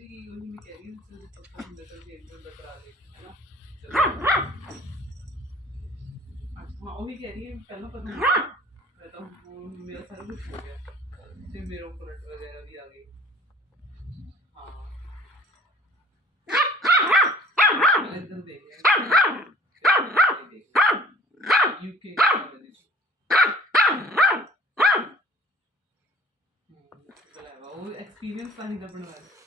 ਜੀ ਉਹੀ ਮੈਂ ਕਹਿ ਰਹੀ ਹਾਂ ਪੱਕਾ ਹੁੰਦਾ ਤਾਂ ਚੇਂਜ ਹੁੰਦਾ ਕਰਾ ਦੇ ਹੈ ਨਾ ਹਾਂ ਉਹੀ ਕਹਿ ਰਹੀ ਹੈ ਪਹਿਲਾਂ ਪਤਾ ਨਹੀਂ ਮੈਂ ਤਾਂ ਹੁਣ ਮੇਰਾ ਸਾਰਾ ਕੁਛ ਹੋ ਗਿਆ ਤੇ ਮੇਰੇ ਪ੍ਰੋਡਕਟ ਵਗੈਰਾ ਵੀ ਆ ਗਏ ਹਾਂ ਇੱਧਰ ਦੇਖ ਯੂਕੇ ਉਹ ਐਕਸਪੀਰੀਅੰਸ ਤਾਂ ਨਹੀਂ ਦਾ ਬਣਵਾਇਆ